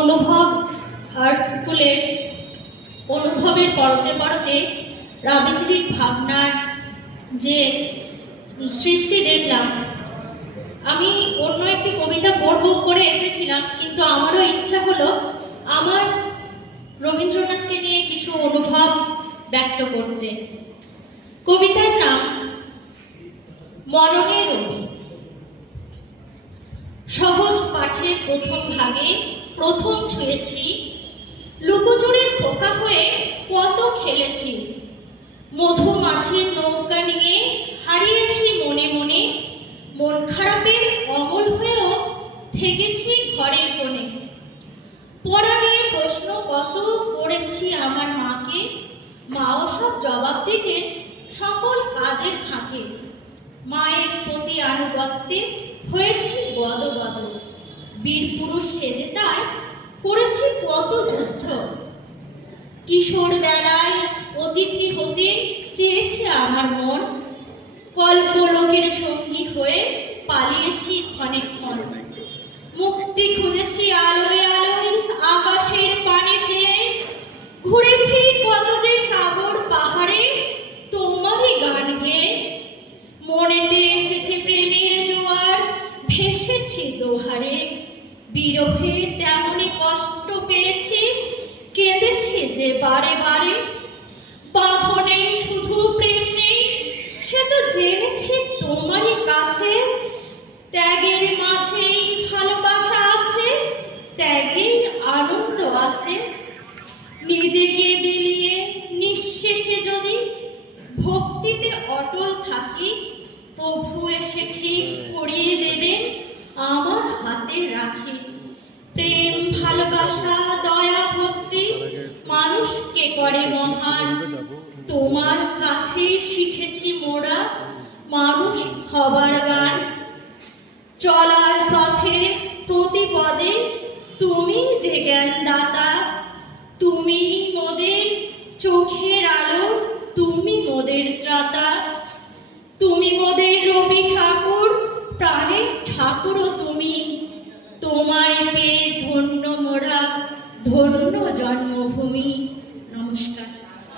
অনুভব আর্ট স্কুলের অনুভবের পরতে পরতে রাবীন্দ্রিক ভাবনার যে সৃষ্টি দেখলাম। আমি অন্য একটি কবিতা পড়ব করে এসেছিলাম, কিন্তু আমারও ইচ্ছা হলো আমার রবীন্দ্রনাথকে নিয়ে কিছু অনুভব ব্যক্ত করতে। কবিতার নাম মননে রবি। সহজ পাঠের প্রথম ভাগে প্রথম ছুঁয়েছি, লুকোচুরির পোকা হয়ে কত খেলেছি, মধুমাছির নৌকা নিয়ে হারিয়েছি মনে মনে, মন খারাপের অমল হয়েও থেকেছি ঘরের কোণে। পড়া নিয়ে প্রশ্ন কত করেছি আমার মাকে, মাও সব জবাব দিতেন সকল কাজের ফাঁকে। মায়ের প্রতি আনুগত্যে হয়েছি গদ গদ, বীর পুরুষ সেজে তাই করেছি কত যুদ্ধ। কিশোর বেলায় অতিথি হতে চেয়েছে আমার মন, কল্পলোকের সঙ্গী হয়ে পালিয়েছি ক্ষণে ক্ষণ। মুক্তি খুঁজেছি আলোয় আলোয় আকাশের পানে চেয়ে, ঘুরেছি কত যে সাগর পাহাড়ে তোমারই গান গেয়ে। মনেতে এসেছে প্রেমের জোয়ার, ভেসেছি দোহারে, বিরহে তেমনি কষ্ট পেয়েছি, কেঁদেছি যে বারে বারে। বাঁধনে শুধু প্রেম নেই সে তো জেনেছি তোমারই কাছে, ত্যাগের মাঝেই ভালোবাসা আছে, ত্যাগের আনন্দ আছে। নিজেকে বিলিয়ে নিঃশেষে যদি ভক্তিতে অটল থাকি, প্রভু এসে ঠিক করিয়ে দেবেন আমার হাতে রাখি। প্রেম ভালোবাসা দয়া ভক্তি মানুষকে করে মহান, তোমার কাছে শিখেছি মোরা মানুষ হবার গান। চলার পথে প্রতি পদে তুমি যে জ্ঞান দাতা, তুমি মোদের চোখের আলো, তুমি মোদের ত্রাতা। তুমি মোদের রবি ঠাকুর,